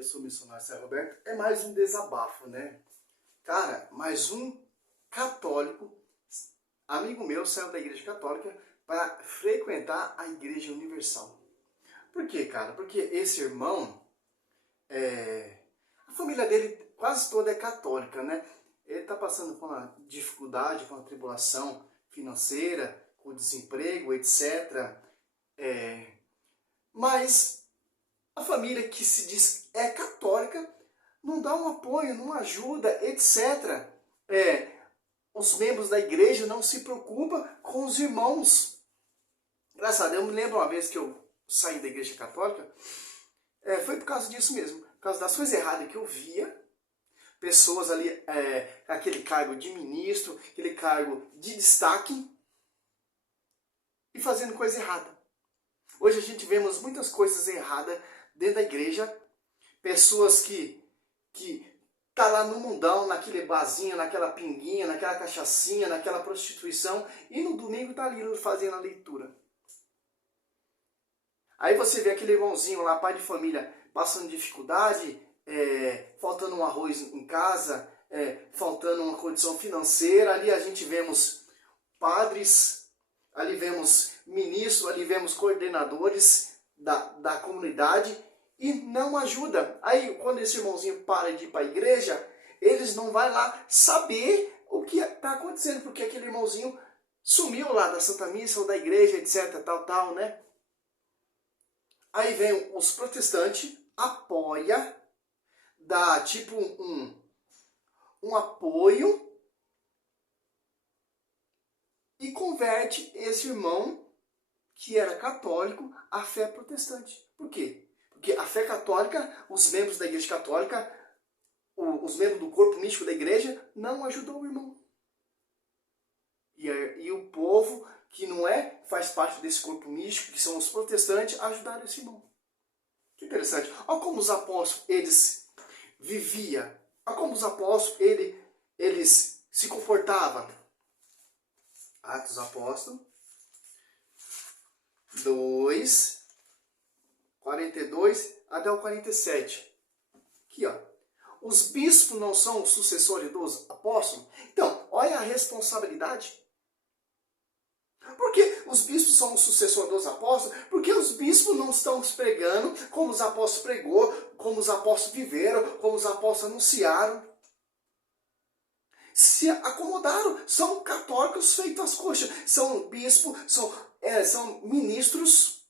eu sou o missionário Zé Roberto. É mais um desabafo, né? Cara, mais um católico, amigo meu, saiu da igreja católica para frequentar a igreja universal. Por quê, cara? Porque esse irmão, a família dele quase toda é católica, né? Ele está passando por uma dificuldade, por uma tribulação financeira, com desemprego, etc. Mas a família que se diz é católica não dá um apoio, não ajuda, etc. Os membros da igreja não se preocupam com os irmãos. Engraçado, eu me lembro uma vez que eu saí da igreja católica, foi por causa disso mesmo, por causa das coisas erradas que eu via, pessoas ali, aquele cargo de ministro, aquele cargo de destaque, e fazendo coisa errada. Hoje a gente vemos muitas coisas erradas dentro da igreja, pessoas que tá lá no mundão, naquele barzinho, naquela pinguinha, naquela cachaçinha, naquela prostituição, e no domingo tá ali fazendo a leitura. Aí você vê aquele irmãozinho lá, pai de família, passando dificuldade, faltando um arroz em casa, faltando uma condição financeira. Ali a gente vemos padres, ali vemos ministros, ali vemos coordenadores da comunidade, e não ajuda. Aí quando esse irmãozinho para de ir para a igreja, eles não vão lá saber o que está acontecendo, porque aquele irmãozinho sumiu lá da Santa Missa ou da igreja, etc, tal, né? Aí vem os protestantes, apoia, dá tipo um apoio e converte esse irmão que era católico à fé protestante. Por quê? Porque a fé católica, os membros da igreja católica, os membros do corpo místico da igreja, não ajudou o irmão. E o povo que não faz parte desse corpo místico, que são os protestantes, ajudaram esse irmão. Que interessante. Olha como os apóstolos, eles viviam. Olha como os apóstolos, eles se comportavam. Atos dos Apóstolos 2, 42 até o 47. Aqui, ó. Os bispos não são os sucessores dos apóstolos? Então, olha a responsabilidade. Por que os bispos são os sucessores dos apóstolos? Porque os bispos não estão pregando como os apóstolos pregou, como os apóstolos viveram, como os apóstolos anunciaram. Se acomodaram, são católicos feitos às coxas, são bispos, são ministros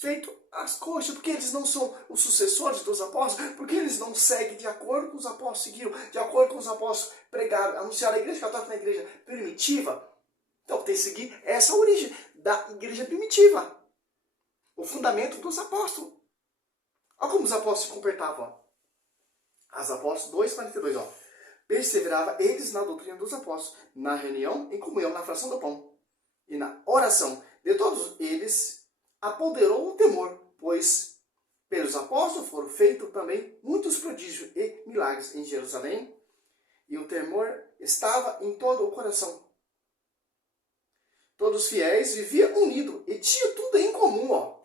feitos às coxas, porque eles não são os sucessores dos apóstolos, porque eles não seguem de acordo com os apóstolos seguiram, de acordo com os apóstolos pregaram, anunciaram a igreja católica na igreja primitiva. Então tem que seguir essa origem da igreja primitiva, o fundamento dos apóstolos. Olha como os apóstolos se comportavam. As Apóstolos 2,42, ó. Perseverava eles na doutrina dos apóstolos, na reunião, em comunhão, na fração do pão e na oração. De todos eles apoderou o temor, pois pelos apóstolos foram feitos também muitos prodígios e milagres em Jerusalém, e o temor estava em todo o coração. Todos os fiéis viviam unidos e tinham tudo em comum, ó.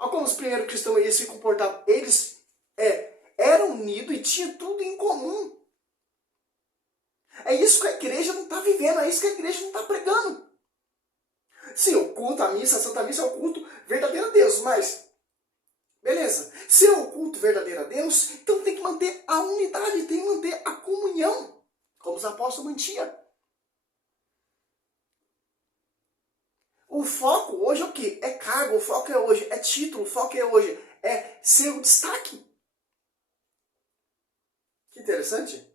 Olha como os primeiros cristãos eles se comportavam. Eles eram unidos e tinham tudo em comum. É isso que a igreja não está vivendo, é isso que a igreja não está pregando. Sim, o culto, a missa, a Santa Missa é o culto verdadeiro a Deus, mas, beleza, se é o culto verdadeiro a Deus, então tem que manter a unidade, tem que manter a comunhão, como os apóstolos mantinham. O foco hoje é o quê? É cargo, o foco é hoje, é título, o foco é hoje, é ser o destaque. Que interessante.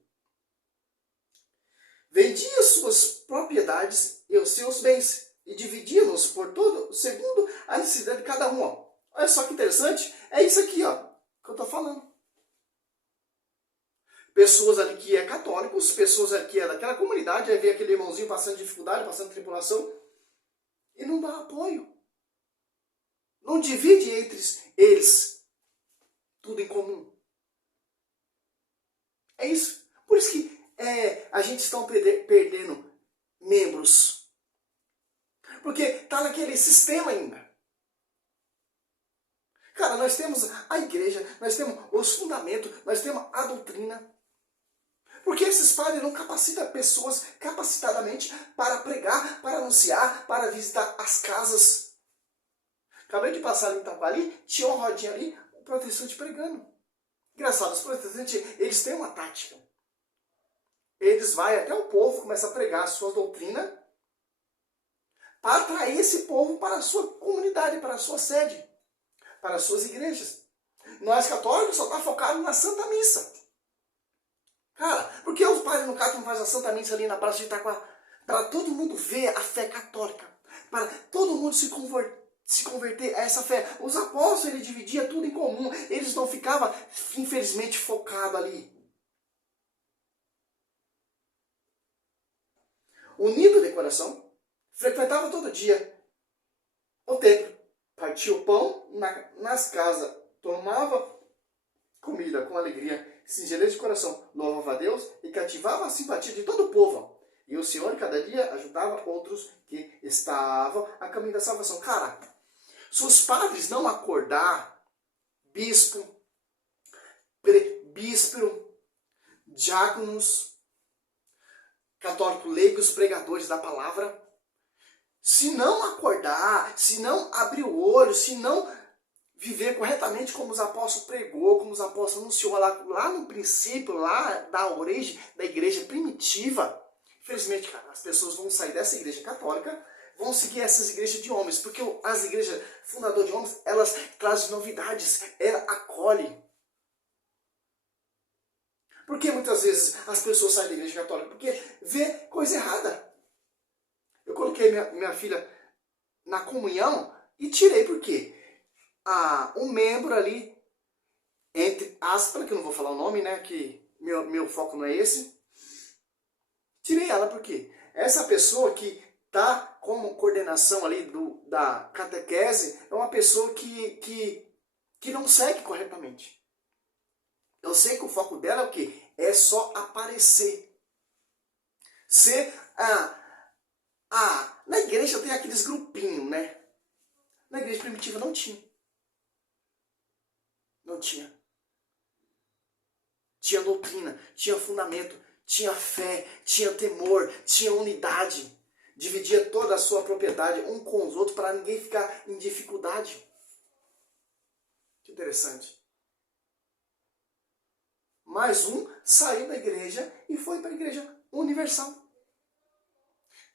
Vendia suas propriedades e os seus bens e dividia-nos por todo, segundo a necessidade de cada um. Ó. Olha só que interessante. É isso aqui, ó, que eu estou falando. Pessoas ali que é católicos, pessoas aqui é daquela comunidade, aí vê aquele irmãozinho passando dificuldade, passando tribulação, e não dá apoio. Não divide entre eles tudo em comum. É isso. Por isso que a gente está perdendo membros. Porque está naquele sistema ainda. Cara, nós temos a igreja, nós temos os fundamentos, nós temos a doutrina. Porque esses padres não capacitam pessoas capacitadamente para pregar, para anunciar, para visitar as casas. Acabei de passar ali em Itaquali, tinha uma rodinha ali, o protestante pregando. Engraçado, os protestantes, eles têm uma tática. Eles vão até o povo, começam a pregar a sua doutrina, para atrair esse povo para a sua comunidade, para a sua sede, para as suas igrejas. Nós católicos só estamos focados na Santa Missa. Cara, por que os padres no caso não fazem a Santa Missa ali na Praça de Itaquá? Para todo mundo ver a fé católica. Para todo mundo se converter a essa fé. Os apóstolos, ele dividia tudo em comum. Eles não ficavam, infelizmente, focados ali. Unido de coração, frequentava todo dia o templo. Partia o pão nas casas. Tomava comida com alegria, singeleza de coração, louvava a Deus e cativava a simpatia de todo o povo. E o Senhor, cada dia, ajudava outros que estavam a caminho da salvação. Cara, se os padres não acordar, bispo, presbítero, diáconos, católicos leigos, pregadores da palavra, se não acordar, se não abrir o olho, se não viver corretamente como os apóstolos pregou, como os apóstolos anunciou lá no princípio, lá da origem da igreja primitiva. Infelizmente, cara, as pessoas vão sair dessa igreja católica, vão seguir essas igrejas de homens, porque as igrejas fundadoras de homens, elas trazem novidades, ela acolhe. Por que muitas vezes as pessoas saem da igreja católica? Porque vê coisa errada. Eu coloquei minha filha na comunhão e tirei por quê? Um membro ali, entre aspas, que eu não vou falar o nome, né, que meu foco não é esse. Tirei ela porque essa pessoa que está como coordenação ali da catequese é uma pessoa que não segue corretamente. Eu sei que o foco dela é o quê? É só aparecer. Na igreja tem aqueles grupinhos, né? Na igreja primitiva não tinha. Não tinha. Tinha doutrina, tinha fundamento, tinha fé, tinha temor, tinha unidade. Dividia toda a sua propriedade um com os outros para ninguém ficar em dificuldade. Que interessante. Mais um saiu da igreja e foi para a igreja universal.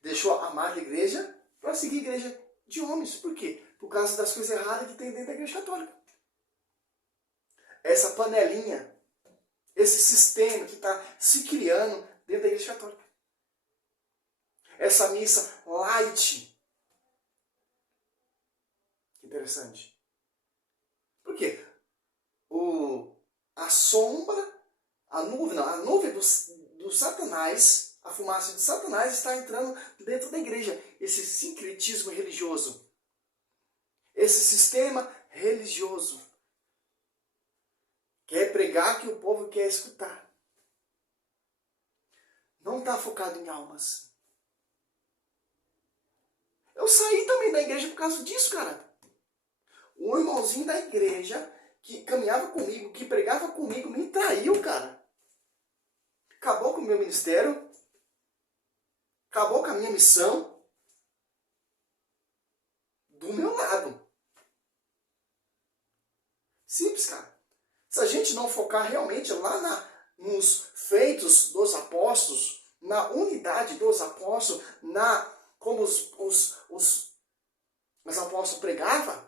Deixou a amada igreja para seguir a igreja de homens. Por quê? Por causa das coisas erradas que tem dentro da igreja católica. Essa panelinha, esse sistema que está se criando dentro da igreja católica. Essa missa light. Que interessante. Por quê? A sombra, a nuvem do Satanás, a fumaça de Satanás está entrando dentro da igreja. Esse sincretismo religioso. Esse sistema religioso. Quer pregar que o povo quer escutar. Não está focado em almas. Eu saí também da igreja por causa disso, cara. O irmãozinho da igreja que caminhava comigo, que pregava comigo, me traiu, cara. Acabou com o meu ministério. Acabou com a minha missão. Do meu lado. Simples, cara. Se a gente não focar realmente lá nos feitos dos apóstolos, na unidade dos apóstolos, como os apóstolos pregavam,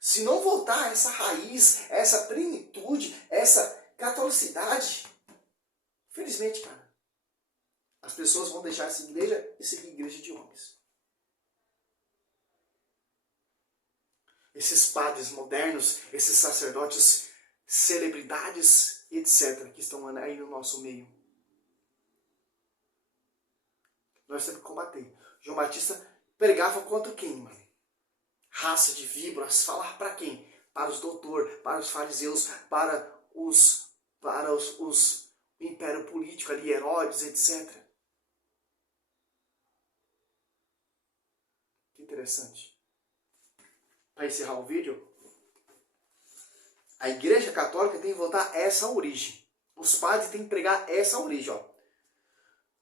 se não voltar a essa raiz, essa plenitude, essa catolicidade, infelizmente, cara, as pessoas vão deixar essa igreja e seguir a igreja de homens. Esses padres modernos, esses sacerdotes, celebridades, etc., que estão aí no nosso meio. Nós temos que combater. João Batista pregava contra quem, mano? Raça de víboras. Falar para quem? Para os doutores, para os fariseus, para o império político ali, Herodes, etc. Que interessante. para encerrar o vídeo, a Igreja Católica tem que voltar a essa origem. Os padres têm que pregar essa origem, ó.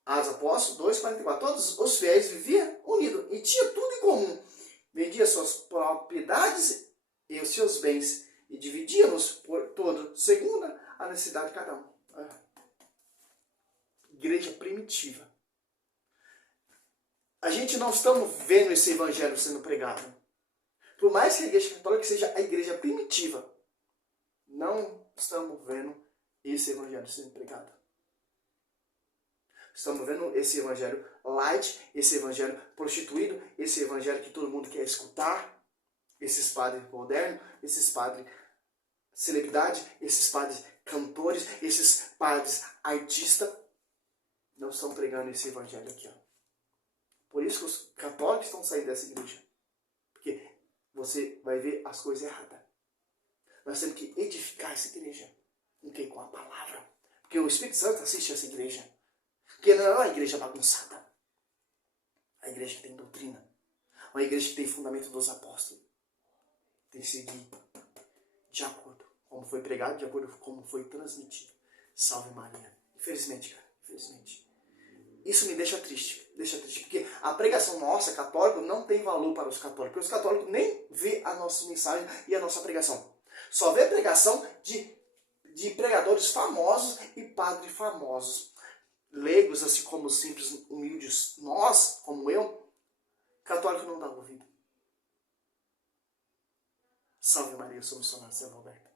Atos Apóstolos 2,44. Todos os fiéis viviam unidos e tinham tudo em comum. Vendia suas propriedades e os seus bens e dividia-nos por todo, segundo a necessidade de cada um. Igreja primitiva. A gente não estamos vendo esse evangelho sendo pregado. Por mais que a Igreja Católica seja a igreja primitiva, não estamos vendo esse evangelho sendo pregado. Estamos vendo esse evangelho light, esse evangelho prostituído, esse evangelho que todo mundo quer escutar, esses padres modernos, esses padres celebridade, esses padres cantores, esses padres artistas, não estão pregando esse evangelho aqui, ó. Por isso que os católicos estão saindo dessa igreja. Porque você vai ver as coisas erradas. Nós temos que edificar essa igreja. Com a palavra. Porque o Espírito Santo assiste essa igreja. Porque não é uma igreja bagunçada. É uma igreja que tem doutrina. Uma igreja que tem fundamento dos apóstolos. Tem que seguir de acordo como foi pregado, de acordo com como foi transmitido. Salve Maria. Infelizmente, cara. Infelizmente. Isso me deixa triste. Deixa triste. Porque a pregação nossa, católica, não tem valor para os católicos. Porque os católicos nem vê a nossa mensagem e a nossa pregação. Só vê a pregação de pregadores famosos e padres famosos. Leigos, assim como simples, humildes, nós, como eu, católico não dá ouvido. Salve Maria, eu sou missionário Zé Roberto.